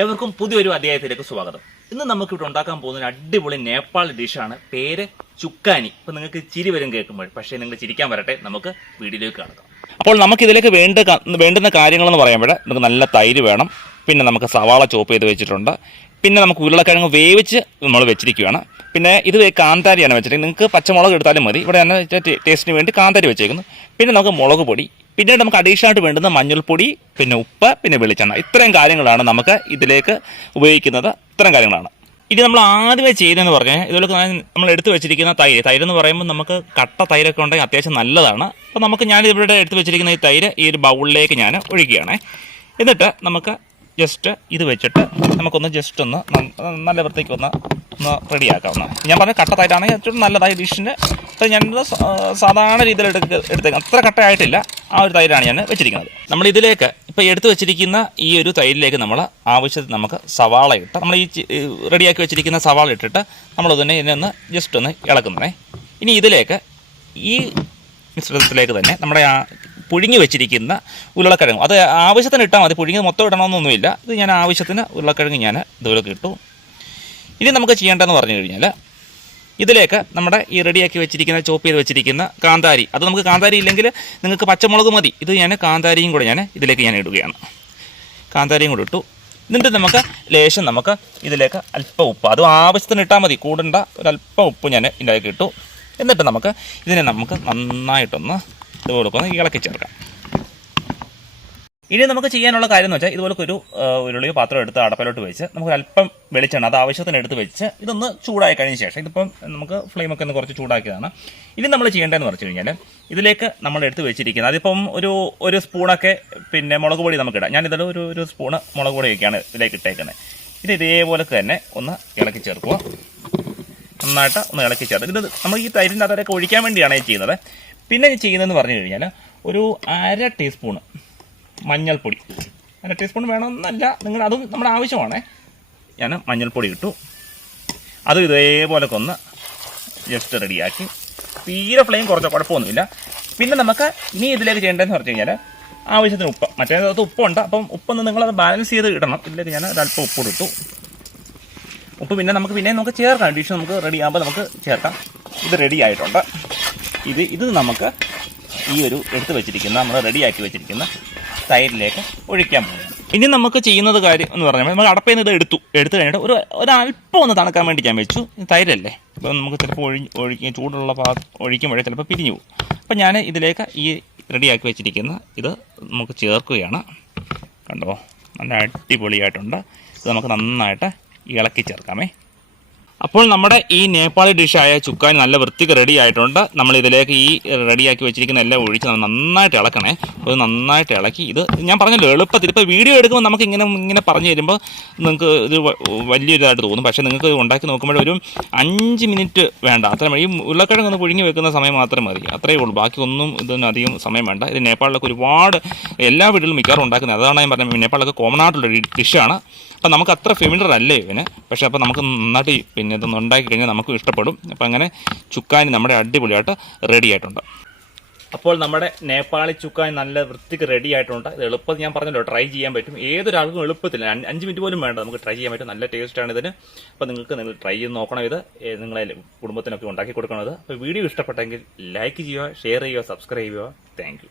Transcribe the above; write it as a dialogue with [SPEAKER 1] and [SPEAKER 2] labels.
[SPEAKER 1] ഏവർക്കും പുതിയൊരു അധ്യായത്തിലേക്ക് സ്വാഗതം. ഇന്ന് നമുക്ക് ഇവിടെ ഉണ്ടാക്കാൻ പോകുന്ന ഒരു അടിപൊളി നേപ്പാൾ ഡിഷാണ് പേര് ചുക്കാനി. ഇപ്പൊ നിങ്ങൾക്ക് ചിരി വരും കേൾക്കുമ്പോൾ. പക്ഷേ നിങ്ങൾ ചിരിക്കാൻ വരട്ടെ. നമുക്ക് വീഡിയോയിലേക്ക് കടക്കാം. അപ്പോൾ നമുക്ക് ഇതിലേക്ക് വേണ്ട വേണ്ടുന്ന കാര്യങ്ങളെന്ന് പറയുമ്പോൾ നമുക്ക് നല്ല തൈര് വേണം. പിന്നെ നമുക്ക് സവാള ചോപ്പ് ചെയ്ത് വെച്ചിട്ടുണ്ട്. പിന്നെ നമുക്ക് ഉരുളക്കിഴങ്ങ് വേവിച്ച് നമ്മൾ വെച്ചിരിക്കുകയാണ്. പിന്നെ ഇത് കാന്താരിയാണ് വെച്ചിട്ട് നിങ്ങൾക്ക് പച്ചമുളക് എടുത്താലും മതി. ഇവിടെ തന്നെ ടേസ്റ്റിന് വേണ്ടി കാന്താരി വെച്ചേക്കുന്നു. പിന്നെ നമുക്ക് മുളക് പൊടി പിന്നീട് നമുക്ക് അഡീഷണൽ ആയിട്ട് വേണ്ടുന്ന മഞ്ഞൾപ്പൊടി പിന്നെ ഉപ്പ് പിന്നെ വെളിച്ചെണ്ണ. ഇത്രയും കാര്യങ്ങളാണ് നമുക്ക് ഇതിലേക്ക് ഉപയോഗിക്കുന്നത്. ഇത്രയും കാര്യങ്ങളാണ്. ഇനി നമ്മൾ ആദ്യമേ ചെയ്യുന്നതെന്ന് പറഞ്ഞാൽ ഇതുപോലെ നമ്മൾ എടുത്തു വെച്ചിരിക്കുന്ന തൈര് തൈര് എന്ന് പറയുമ്പോൾ നമുക്ക് കട്ട തൈരൊക്കെ ഉണ്ടെങ്കിൽ അത്യാവശ്യം നല്ലതാണ്. അപ്പോൾ നമുക്ക് ഞാൻ ഇവിടെ എടുത്തു വെച്ചിരിക്കുന്ന ഈ തൈര് ഈ ഒരു ബൗളിലേക്ക് ഞാൻ ഒഴിക്കുകയാണ്. എന്നിട്ട് നമുക്ക് ജസ്റ്റ് ഇത് വെച്ചിട്ട് നമുക്കൊന്ന് ജസ്റ്റ് ഒന്ന് നല്ല വൃത്തിക്ക് ഒന്ന് ഒന്ന് റെഡിയാക്കാവുന്ന ഞാൻ പറഞ്ഞ കട്ട തൈരാണെങ്കിൽ നല്ലതായി ഡിഷിന് ഇപ്പം ഞാനിത് സാധാരണ രീതിയിൽ എടുക്ക എടുത്തേക്കാം. അത്ര കട്ടയായിട്ടില്ല. ആ ഒരു തൈരാണ് ഞാൻ വെച്ചിരിക്കുന്നത്. നമ്മൾ ഇതിലേക്ക് ഇപ്പോൾ എടുത്തു വെച്ചിരിക്കുന്ന ഈ ഒരു തൈരിലേക്ക് നമ്മൾ ആവശ്യത്തിന് നമുക്ക് സവാള ഇട്ട് നമ്മൾ ഈ റെഡിയാക്കി വെച്ചിരിക്കുന്ന സവാള ഇട്ടിട്ട് നമ്മൾ ഇതിനെ ഒന്ന് ജസ്റ്റ് ഒന്ന് ഇളക്കുന്നേ. ഇനി ഇതിലേക്ക് ഈ മിശ്രിതത്തിലേക്ക് തന്നെ നമ്മുടെ ആ പുഴുങ്ങി വെച്ചിരിക്കുന്ന ഉരുളക്കിഴങ്ങ് അത് ആവശ്യത്തിന് ഇട്ടാൽ മതി. പുഴുങ്ങി മൊത്തം ഇടണമെന്നൊന്നുമില്ല. ഇത് ഞാൻ ആവശ്യത്തിന് ഉരുളക്കിഴങ്ങ് ഞാൻ ഇതുപോലെ ഇട്ടു. ഇനി നമുക്ക് ചെയ്യേണ്ടതെന്ന് പറഞ്ഞു കഴിഞ്ഞാൽ ഇതിലേക്ക് നമ്മുടെ ഈ റെഡിയാക്കി വെച്ചിരിക്കുന്ന ചോപ്പ് ചെയ്ത് വെച്ചിരിക്കുന്ന കാന്താരി. അത് നമുക്ക് കാന്താരി ഇല്ലെങ്കിൽ നിങ്ങൾക്ക് പച്ചമുളക് മതി. ഇത് ഞാൻ കാന്താരിയും കൂടെ ഞാൻ ഇതിലേക്ക് ഞാൻ ഇടുകയാണ്. കാന്താരിയും കൂടെ ഇട്ടു. എന്നിട്ട് നമുക്ക് ലേശം നമുക്ക് ഇതിലേക്ക് അല്പം ഉപ്പ്. അത് ആവശ്യത്തിന് ഇട്ടാൽ മതി. കൂടണ്ട ഒരല്പം ഉപ്പ് ഞാൻ ഇതിലേക്ക് ഇട്ടു. എന്നിട്ട് നമുക്ക് ഇതിനെ നമുക്ക് നന്നായിട്ടൊന്ന് ഇതുപോലെ ഒന്ന് ഇളക്കി ചേർക്കാം. ഇനി നമുക്ക് ചെയ്യാനുള്ള കാര്യം എന്ന് വെച്ചാൽ ഇതുപോലെ ഒരു ഉരുളി പാത്രം എടുത്ത് അടപ്പിലോട്ട് വെച്ച് നമുക്ക് അല്പം വെളിച്ചെണ്ണ അത് ആവശ്യത്തിന് എടുത്ത് വെച്ച് ഇതൊന്ന് ചൂടായി കഴിഞ്ഞ ശേഷം ഇതിപ്പം നമുക്ക് ഫ്ലെയിമൊക്കെ ഒന്ന് കുറച്ച് ചൂടാക്കിയതാണ്. ഇനി നമ്മൾ ചെയ്യേണ്ടതെന്ന് പറഞ്ഞു കഴിഞ്ഞാൽ ഇതിലേക്ക് നമ്മൾ എടുത്ത് വെച്ചിരിക്കുന്നത് അതിപ്പം ഒരു ഒരു സ്പൂണൊക്കെ പിന്നെ മുളക് പൊടി നമുക്ക് ഇടാം. ഞാനിതിൽ ഒരു ഒരു സ്പൂണ് മുളക് പൊടിയൊക്കെയാണ് ഇതിലേക്ക് ഇട്ടേക്കുന്നത്. ഇത് ഇതേപോലെ തന്നെ ഒന്ന് ഇളക്കി ചേർക്കുക. നന്നായിട്ട് ഒന്ന് ഇളക്കി ചേർത്ത് ഇത് നമ്മൾ ഈ തൈരിന്റെ അതൊക്കെ ഒഴിക്കാൻ വേണ്ടിയാണ് ചെയ്യുന്നത്. പിന്നെ ചെയ്യുന്നതെന്ന് പറഞ്ഞു കഴിഞ്ഞാൽ ഒരു അര ടീസ്പൂണ് മഞ്ഞൾപ്പൊടി. അര ടീസ്പൂൺ വേണമെന്നല്ല. നിങ്ങൾ അതും നമ്മുടെ ആവശ്യമാണേ. ഞാൻ മഞ്ഞൾപ്പൊടി ഇട്ടു. അത് ഇതേപോലെ ഒന്ന് ജസ്റ്റ് റെഡിയാക്കി തീരെ ഫ്ലെയിം കുറച്ച് കുഴപ്പമൊന്നുമില്ല. പിന്നെ നമുക്ക് ഇനി ഇതിലേക്ക് ചെയ്യേണ്ടതെന്ന് പറഞ്ഞു കഴിഞ്ഞാൽ ആവശ്യത്തിന് ഉപ്പ്. മറ്റേ അത് ഉപ്പുണ്ട്. അപ്പം ഉപ്പൊന്ന് നിങ്ങളത് ബാലൻസ് ചെയ്ത് ഇടണം. ഇതിലേക്ക് ഞാൻ ഒരല്പം ഉപ്പ് ഇട്ടു. ഉപ്പ് പിന്നെ നമുക്ക് പിന്നെ നമുക്ക് ചേർക്കാം. ഡിഷ് നമുക്ക് റെഡി ആകുമ്പോൾ നമുക്ക് ചേർക്കാം. ഇത് റെഡി ആയിട്ടുണ്ട്. ഇത് ഇത് നമുക്ക് ഈ ഒരു എടുത്ത് വെച്ചിരിക്കുന്ന നമ്മൾ റെഡിയാക്കി വെച്ചിരിക്കുന്ന തൈരിലേക്ക് ഒഴിക്കാൻ പോകുന്നു. ഇനി നമുക്ക് ചെയ്യുന്നത് കാര്യം എന്ന് പറഞ്ഞാൽ നമ്മൾ അടപ്പയിൽ നിന്ന് ഇത് എടുത്തു. എടുത്തു കഴിഞ്ഞിട്ട് ഒരു ഒരല്പം ഒന്ന് തണുക്കാൻ വേണ്ടി ഞാൻ വെച്ചു. തൈരല്ലേ? അപ്പോൾ നമുക്ക് ചിലപ്പോൾ ഒഴി ഒഴിക്കും ചൂടുള്ള ഭാഗം ഒഴിക്കുമ്പോഴേ ചിലപ്പോൾ പിരിഞ്ഞു പോകും. അപ്പോൾ ഞാൻ ഇതിലേക്ക് ഈ റെഡിയാക്കി വെച്ചിരിക്കുന്ന ഇത് നമുക്ക് ചേർക്കുകയാണ്. കണ്ടോ? നല്ല അടിപൊളിയായിട്ടുണ്ട്. ഇത് നമുക്ക് നന്നായിട്ട് ഇളക്കി ചേർക്കാമേ. അപ്പോൾ നമ്മുടെ ഈ നേപ്പാളി ഡിഷായ ചുക്കാൻ നല്ല വൃത്തിക്ക് റെഡി ആയിട്ടുണ്ട്. നമ്മൾ ഇതിലേക്ക് ഈ റെഡിയാക്കി വെച്ചിരിക്കുന്ന എല്ലാം ഒഴിച്ച് നന്നായിട്ട് ഇളക്കണേ. അത് നന്നായിട്ട് ഇളക്കി. ഇത് ഞാൻ പറഞ്ഞല്ലോ എളുപ്പത്തിൽ. ഇപ്പോൾ വീഡിയോ എടുക്കുമ്പോൾ നമുക്ക് ഇങ്ങനെ ഇങ്ങനെ പറഞ്ഞു തരുമ്പോൾ നിങ്ങൾക്ക് ഇത് വലിയൊരിതായിട്ട് തോന്നും. പക്ഷേ നിങ്ങൾക്ക് ഉണ്ടാക്കി നോക്കുമ്പോൾ ഒരു അഞ്ച് മിനിറ്റ് വേണ്ട. അത്ര മതി. ഈ ഉരുളക്കിഴങ്ങ് ഒന്ന് പുഴുങ്ങി വെക്കുന്ന സമയം മാത്രം മതി. അത്രയേ ഉള്ളൂ. ബാക്കി ഒന്നും ഇതിന് അധികം സമയം വേണ്ട. ഇത് നേപ്പാളിലൊക്കെ ഒരുപാട് എല്ലാ വീടുകളും മിക്കവാറും ഉണ്ടാക്കുന്നത്. അതാണ് ഞാൻ പറഞ്ഞത്. നേപ്പാളിലൊക്കെ കോമൺ ആയിട്ടുള്ള ഡിഷാണ് അപ്പോൾ നമുക്ക് അത്ര ഫെമിലർ അല്ലേ ഇവന് പക്ഷേ അപ്പോൾ നമുക്ക് നന്നായിട്ട് ഈ പിന്നെ ഇതൊന്ന് ഉണ്ടാക്കി കഴിഞ്ഞാൽ നമുക്കും ഇഷ്ടപ്പെടും. അപ്പോൾ അങ്ങനെ ചുക്കാനി നമ്മുടെ അടിപൊളിയായിട്ട് റെഡി ആയിട്ടുണ്ട്. അപ്പോൾ നമ്മുടെ നേപ്പാളി ചുക്കാൻ നല്ല വൃത്തിക്ക് റെഡി ആയിട്ടുണ്ട്. ഇത് എളുപ്പത്തിൽ ഞാൻ പറഞ്ഞല്ലോ ട്രൈ ചെയ്യാൻ പറ്റും. ഏതൊരാൾക്കും എളുപ്പത്തിൽ അഞ്ച് മിനിറ്റ് പോലും വേണ്ട. നമുക്ക് ട്രൈ ചെയ്യാൻ പറ്റും. നല്ല ടേസ്റ്റാണ് ഇതിന്. അപ്പോൾ നിങ്ങൾക്ക് നിങ്ങൾ ട്രൈ ചെയ്ത് നോക്കണം ഇത്. നിങ്ങളെ കുടുംബത്തിനൊക്കെ ഉണ്ടാക്കി കൊടുക്കണം അപ്പോൾ വീഡിയോ ഇഷ്ടപ്പെട്ടെങ്കിൽ ലൈക്ക് ചെയ്യുക ഷെയർ ചെയ്യുക സബ്സ്ക്രൈബ് ചെയ്യുക. താങ്ക്